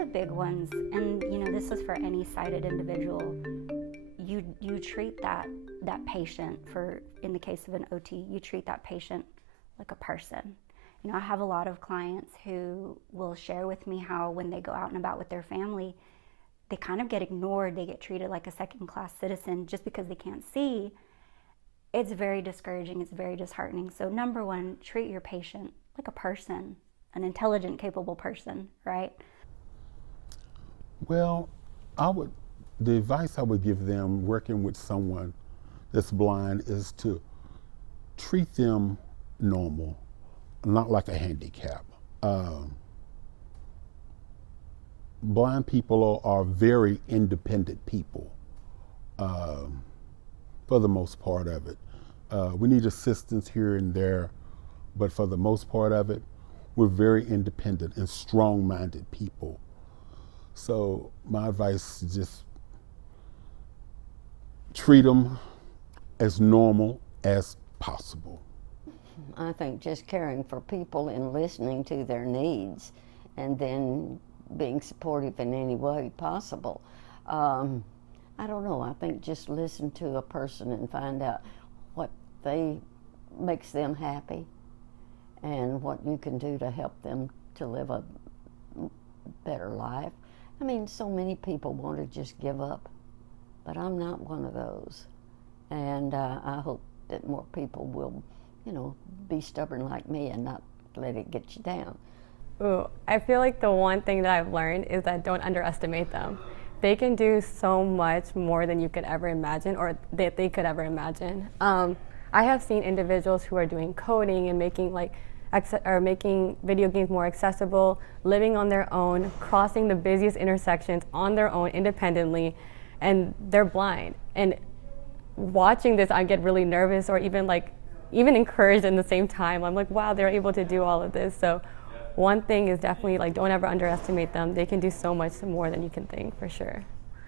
of the big ones, and this is for any sighted individual, you treat that patient, in the case of an OT, you treat that patient like a person. I have a lot of clients who will share with me how when they go out and about with their family, they kind of get ignored. They get treated like a second-class citizen just because they can't see. It's very discouraging. It's very disheartening. So number one, treat your patient like a person, an intelligent, capable person, right? Well, the advice I would give them working with someone that's blind is to treat them normal, not like a handicap. Blind people are very independent people, for the most part of it. We need assistance here and there, but for the most part of it, we're very independent and strong-minded people. So my advice is just treat them as normal as possible. I think just caring for people and listening to their needs, and then being supportive in any way possible. I don't know, I think just listen to a person and find out what makes them happy and what you can do to help them to live a better life. I mean, so many people want to just give up, but I'm not one of those. And I hope that more people will, be stubborn like me and not let it get you down. Ooh, I feel like the one thing that I've learned is that don't underestimate them. They can do so much more than you could ever imagine, or that they could ever imagine. I have seen individuals who are doing coding and making making video games more accessible, living on their own, crossing the busiest intersections on their own independently, and they're blind. And watching this, I get really nervous, or even encouraged in the same time. I'm like, wow, they're able to do all of this. So one thing is definitely don't ever underestimate them. They can do so much more than you can think, for sure.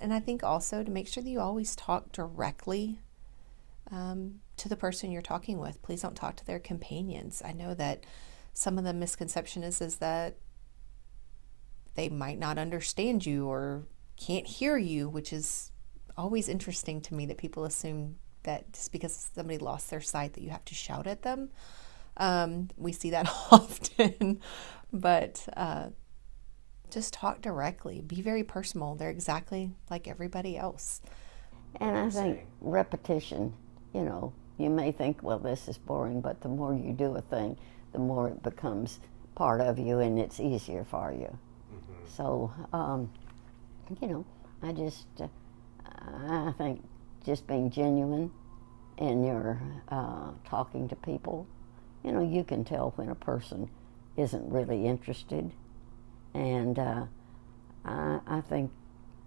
And I think also to make sure that you always talk directly to the person you're talking with. Please don't talk to their companions. I know that some of the misconception is that they might not understand you or can't hear you, which is always interesting to me, that people assume that just because somebody lost their sight that you have to shout at them. We see that often, but just talk directly. Be very personal. They're exactly like everybody else. And I think repetition, you may think, well, this is boring, but the more you do a thing, the more it becomes part of you and it's easier for you. Mm-hmm. So, I think just being genuine in your talking to people, you can tell when a person isn't really interested. And I think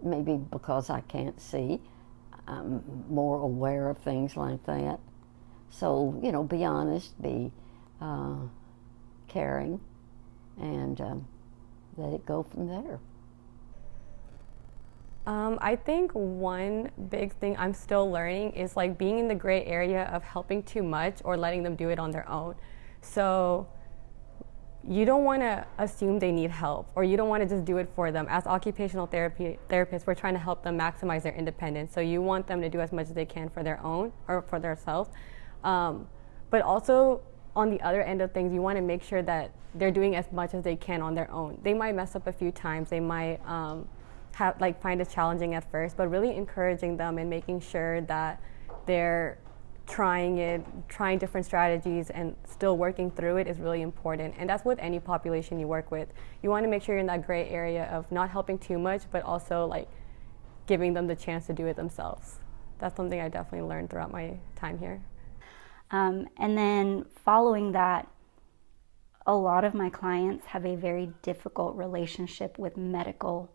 maybe because I can't see, I'm more aware of things like that. So, be honest, be caring, and let it go from there. I think one big thing I'm still learning is being in the gray area of helping too much or letting them do it on their own. So you don't want to assume they need help, or you don't want to just do it for them. As occupational therapists, we're trying to help them maximize their independence. So you want them to do as much as they can for their own or for themselves. But also on the other end of things, you want to make sure that they're doing as much as they can on their own. They might mess up a few times. They might find it challenging at first, but really encouraging them and making sure that they're trying different strategies and still working through it is really important. And that's with any population you work with. You want to make sure you're in that gray area of not helping too much, but also giving them the chance to do it themselves. That's something I definitely learned throughout my time here. And then following that, a lot of my clients have a very difficult relationship with medical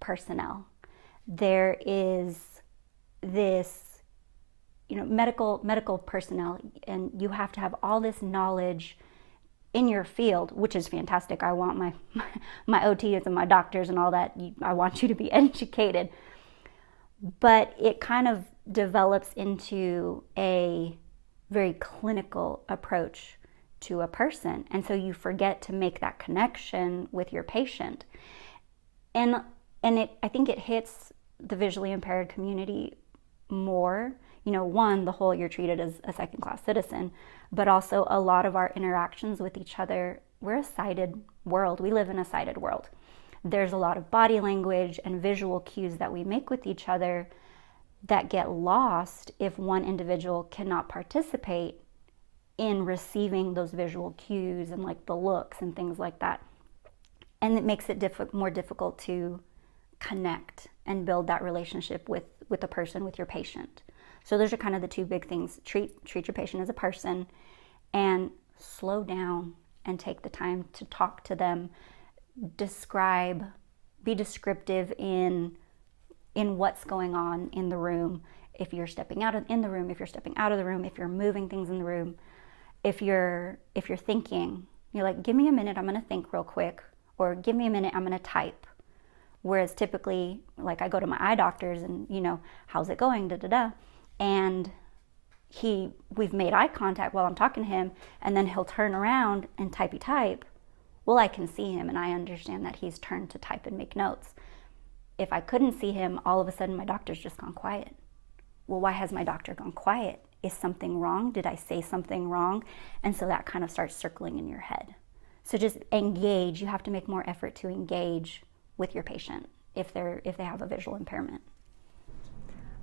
personnel. There is this, medical personnel, and you have to have all this knowledge in your field, which is fantastic. I want my OTs and my doctors and all that. I want you to be educated. But it kind of develops into a very clinical approach to a person. And so you forget to make that connection with your patient. and I think it hits the visually impaired community more. You know, one, the whole you're treated as a second-class citizen, but also a lot of our interactions with each other, we're a sighted world. We live in a sighted world. There's a lot of body language and visual cues that we make with each other that get lost if one individual cannot participate in receiving those visual cues and like the looks and things like that. And it makes it more difficult to connect and build that relationship with a person, with your patient. So those are kind of the two big things. Treat your patient as a person, and slow down and take the time to talk to them. Describe, be descriptive in what's going on in the room. If you're stepping in the room, if you're stepping out of the room, if you're moving things in the room, if you're thinking, you're like, give me a minute, I'm gonna think real quick, or give me a minute, I'm gonna type. Whereas typically, like, I go to my eye doctors and, you know, how's it going, da-da-da, and we've made eye contact while I'm talking to him, and then he'll turn around and type. Well, I can see him and I understand that he's turned to type and make notes. If I couldn't see him, all of a sudden my doctor's just gone quiet. Well, why has my doctor gone quiet? Is something wrong? Did I say something wrong? And so that kind of starts circling in your head. So just engage. You have to make more effort to engage with your patient if they have a visual impairment.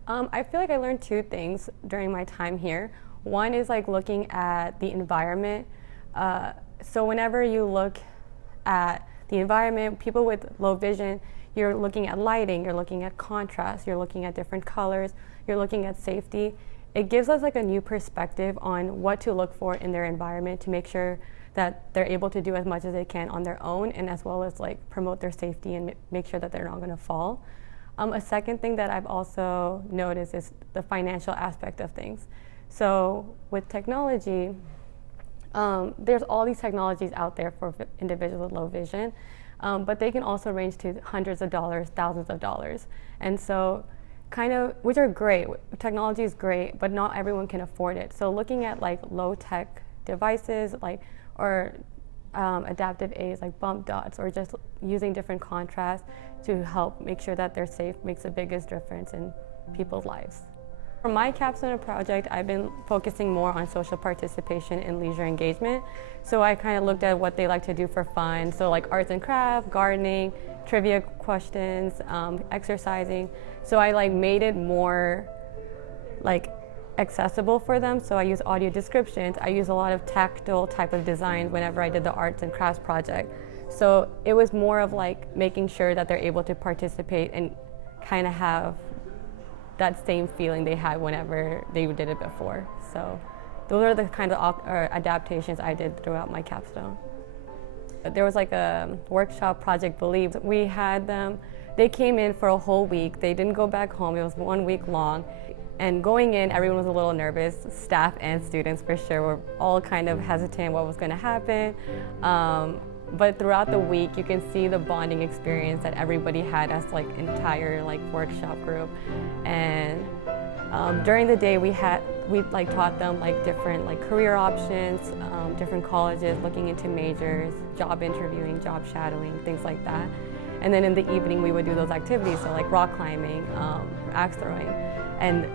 I feel like I learned two things during my time here. One is like looking at the environment. So whenever you look at the environment, people with low vision, you're looking at lighting, you're looking at contrast, you're looking at different colors, you're looking at safety. It gives us like a new perspective on what to look for in their environment to make sure that they're able to do as much as they can on their own, and as well as like promote their safety and make sure that they're not going to fall. A second thing that I've also noticed is the financial aspect of things. So with technology, there's all these technologies out there for individuals with low vision, but they can also range to hundreds of dollars, thousands of dollars. And so which are great, technology is great, but not everyone can afford it. So looking at like low tech devices, or adaptive aids like bump dots, or just using different contrast to help make sure that they're safe makes the biggest difference in people's lives. For my capstone project, I've been focusing more on social participation and leisure engagement. So I kind of looked at what they like to do for fun. So like arts and craft, gardening, trivia questions, exercising. So I like made it more like accessible for them. So I use audio descriptions. I use a lot of tactile type of designs whenever I did the arts and crafts project. So it was more of like making sure that they're able to participate and kind of have that same feeling they had whenever they did it before. So those are the kind of adaptations I did throughout my capstone. There was like a workshop, Project Believe. We had them, they came in for a whole week. They didn't go back home. It was 1 week long. And going in, everyone was a little nervous. Staff and students for sure were all kind of hesitant what was going to happen. But throughout the week, you can see the bonding experience that everybody had as like entire like workshop group. And during the day, we like taught them like different like career options, different colleges, looking into majors, job interviewing, job shadowing, things like that. And then in the evening, we would do those activities, so like rock climbing, axe throwing, and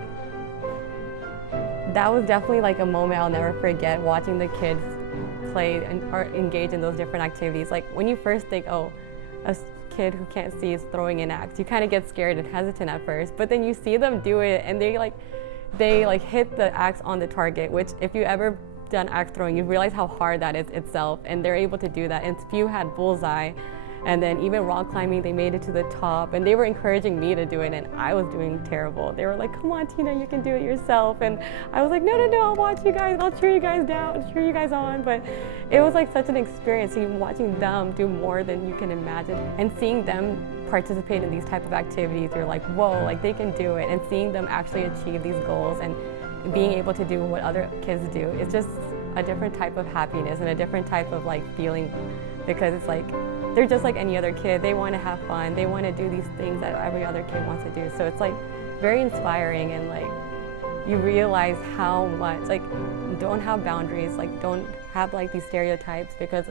that was definitely like a moment I'll never forget, watching the kids play or engage in those different activities. Like when you first think, oh, a kid who can't see is throwing an axe, you kind of get scared and hesitant at first, but then you see them do it and they hit the axe on the target, which if you ever done axe throwing, you realize how hard that is itself, and they're able to do that. And few had bullseye. And then even rock climbing, they made it to the top, and they were encouraging me to do it, and I was doing terrible. They were like, come on, Tina, you can do it yourself. And I was like, no, I'll watch you guys, I'll cheer you guys down, cheer you guys on. But it was like such an experience, watching them do more than you can imagine. And seeing them participate in these type of activities, you're like, whoa, like they can do it. And seeing them actually achieve these goals and being able to do what other kids do, it's just a different type of happiness and a different type of like feeling, because it's like, they're just like any other kid. They want to have fun. They want to do these things that every other kid wants to do. So it's like very inspiring, and like you realize how much, like, don't have boundaries, like don't have like these stereotypes, because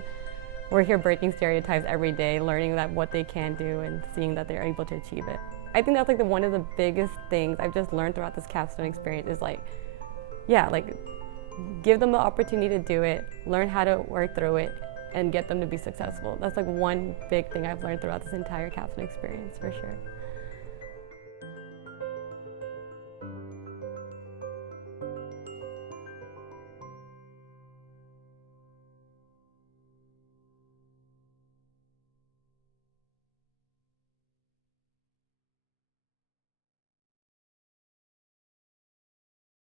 we're here breaking stereotypes every day, learning that what they can do and seeing that they're able to achieve it. I think that's like one of the biggest things I've just learned throughout this capstone experience is like, yeah, like give them the opportunity to do it, learn how to work through it, and get them to be successful. That's like one big thing I've learned throughout this entire capstone experience for sure.